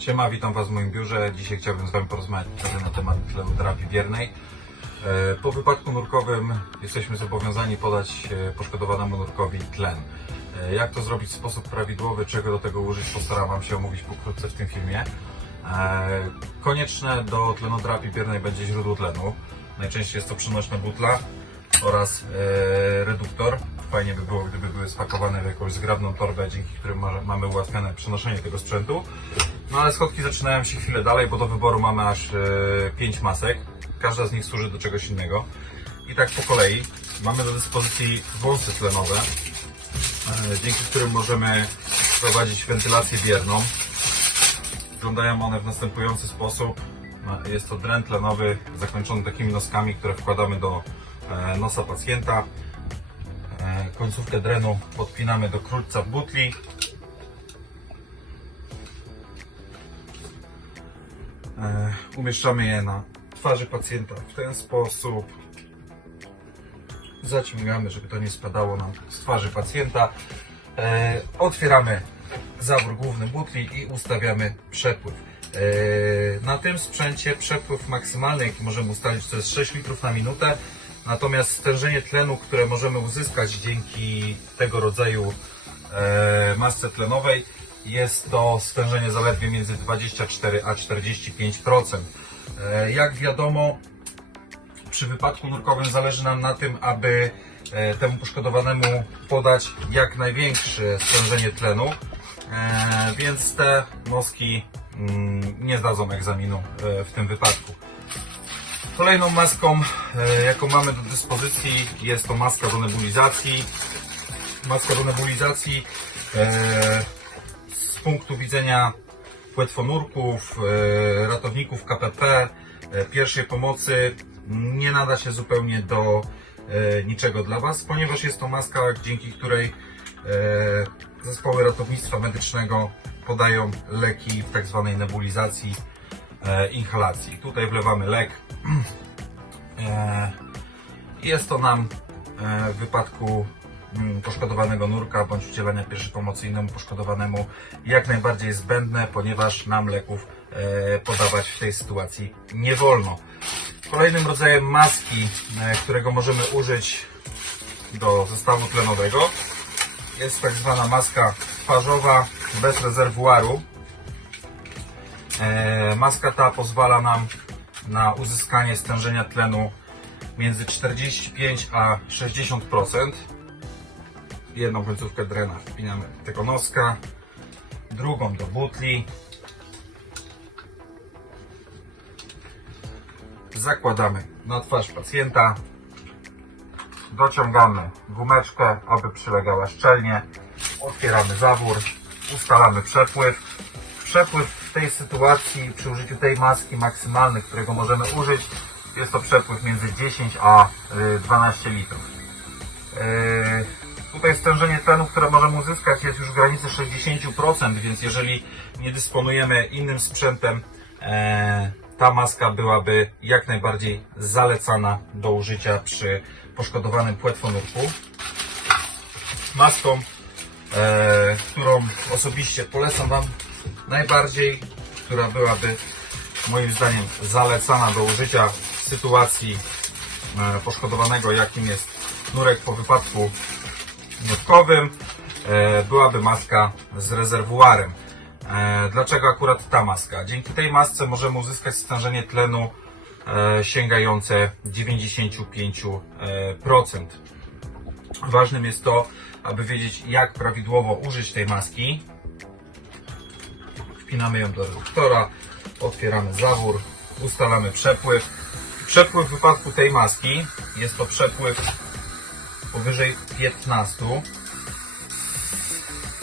Siema, witam Was w moim biurze. Dzisiaj chciałbym z Wami porozmawiać na temat tlenoterapii biernej. E, Po wypadku nurkowym jesteśmy zobowiązani podać e, poszkodowanemu nurkowi tlen. E, Jak to zrobić w sposób prawidłowy, czego do tego użyć, postaram się omówić pokrótce w tym filmie. Konieczne do tlenoterapii biernej będzie źródło tlenu. Najczęściej jest to przenośna butla oraz reduktor. Fajnie by było, gdyby były spakowane w jakąś zgrabną torbę, dzięki którym ma- mamy ułatwione przenoszenie tego sprzętu. No ale schodki zaczynają się chwilę dalej, bo do wyboru mamy aż 5 masek. Każda z nich służy do czegoś innego. I tak po kolei mamy do dyspozycji wąsy tlenowe, e, dzięki którym możemy prowadzić wentylację bierną. Wyglądają one w następujący sposób. Jest to dren tlenowy zakończony takimi noskami, które wkładamy do e, nosa pacjenta. Końcówkę drenu podpinamy do krótca butli. E, Umieszczamy je na twarzy pacjenta w ten sposób. Zaciągamy, żeby to nie spadało nam z twarzy pacjenta. E, Otwieramy zawór główny butli i ustawiamy przepływ. E, Na tym sprzęcie przepływ maksymalny, jaki możemy ustalić, to jest 6 litrów na minutę. Natomiast stężenie tlenu, które możemy uzyskać dzięki tego rodzaju e, masce tlenowej, jest to stężenie zaledwie między 24 a 45%. E, Jak wiadomo, przy wypadku nurkowym zależy nam na tym, aby e, temu poszkodowanemu podać jak największe stężenie tlenu, więc te noski mm, nie zdadzą egzaminu w tym wypadku. Kolejną maską, e, jaką mamy do dyspozycji, jest to maska do nebulizacji. Maska do nebulizacji e, z punktu widzenia płetwonurków, e, ratowników KPP, pierwszej pomocy nie nada się zupełnie do niczego dla Was, ponieważ jest to maska, dzięki której zespoły ratownictwa medycznego podają leki w tak zwanej nebulizacji inhalacji. Tutaj wlewamy lek. E, Jest to nam e, w wypadku mm, poszkodowanego nurka bądź udzielania pierwszej pomocy innemu poszkodowanemu jak najbardziej zbędne, ponieważ nam leków e, podawać w tej sytuacji nie wolno. Kolejnym rodzajem maski, e, którego możemy użyć do zestawu tlenowego jest tak zwana maska twarzowa bez rezerwuaru. E, Maska ta pozwala nam na uzyskanie stężenia tlenu między 45 a 60%. Jedną końcówkę drena wpinamy do tego noska, drugą do butli. Zakładamy na twarz pacjenta. Dociągamy gumeczkę, aby przylegała szczelnie. Otwieramy zawór, ustalamy przepływ. Przepływ w tej sytuacji, przy użyciu tej maski maksymalny, którego możemy użyć, jest to przepływ między 10 a y, 12 litrów. Yy, Tutaj stężenie tlenu, które możemy uzyskać jest już w granicy 60%, więc jeżeli nie dysponujemy innym sprzętem, e, ta maska byłaby jak najbardziej zalecana do użycia przy poszkodowanym płetwonurku. Maską, e, którą osobiście polecam Wam najbardziej, która byłaby moim zdaniem zalecana do użycia w sytuacji e, poszkodowanego, jakim jest nurek po wypadku nurkowym, e, byłaby maska z rezerwuarem. E, Dlaczego akurat ta maska? Dzięki tej masce możemy uzyskać stężenie tlenu sięgające 95%. Ważnym jest to, aby wiedzieć jak prawidłowo użyć tej maski. Wpinamy ją do reduktora, otwieramy zawór, ustalamy przepływ. Przepływ w wypadku tej maski jest to przepływ powyżej 15.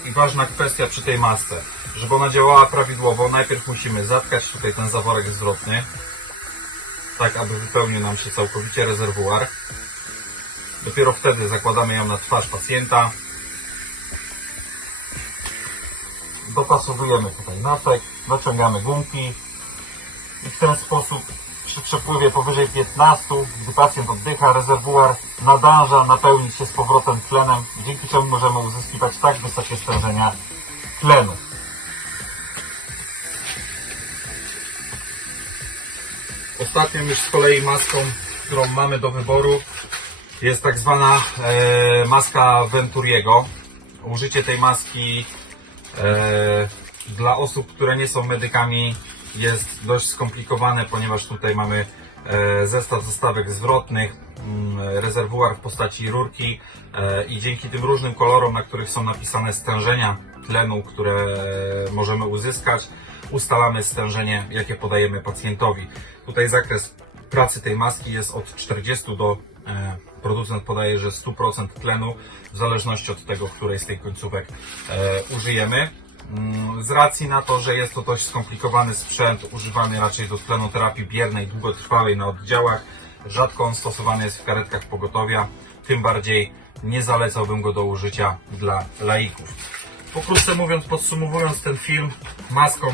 I ważna kwestia przy tej masce, żeby ona działała prawidłowo, najpierw musimy zatkać tutaj ten zaworek zwrotny, tak aby wypełnił nam się całkowicie rezerwuar. Dopiero wtedy zakładamy ją na twarz pacjenta. dopasowujemy tutaj nafek, dociągamy gumki i w ten sposób przy przepływie powyżej 15, gdy pacjent oddycha, rezerwuar nadąża napełnić się z powrotem tlenem, dzięki czemu możemy uzyskiwać tak wysokie stężenia tlenu. Ostatnią już z kolei maską, którą mamy do wyboru jest tak zwana e, maska Venturiego. Użycie tej maski dla osób, które nie są medykami jest dość skomplikowane, ponieważ tutaj mamy e, zestaw zestawek zwrotnych, mm, rezerwuar w postaci rurki e, i dzięki tym różnym kolorom, na których są napisane stężenia tlenu, które e, możemy uzyskać, ustalamy stężenie, jakie podajemy pacjentowi. Tutaj zakres pracy tej maski jest od 40 do e, producent podaje, że 100% tlenu w zależności od tego, której z tych końcówek e, użyjemy. Mm, Z racji na to, że jest to dość skomplikowany sprzęt, używany raczej do tlenoterapii biernej, długotrwałej na oddziałach, rzadko on stosowany jest w karetkach pogotowia, tym bardziej nie zalecałbym go do użycia dla laików. Pokrótce mówiąc, podsumowując ten film, maską,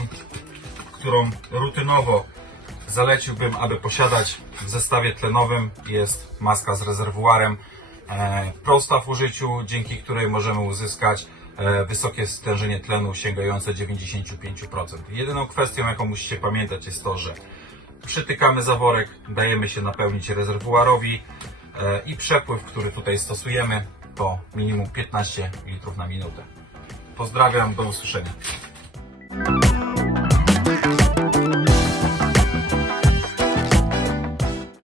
którą rutynowo zaleciłbym, aby posiadać w zestawie tlenowym jest maska z rezerwuarem. E, prosta w użyciu, dzięki której możemy uzyskać e, wysokie stężenie tlenu sięgające 95%. Jedyną kwestią, jaką musicie pamiętać jest to, że przytykamy zaworek, dajemy się napełnić rezerwuarowi e, i przepływ, który tutaj stosujemy to minimum 15 litrów na minutę. Pozdrawiam, do usłyszenia.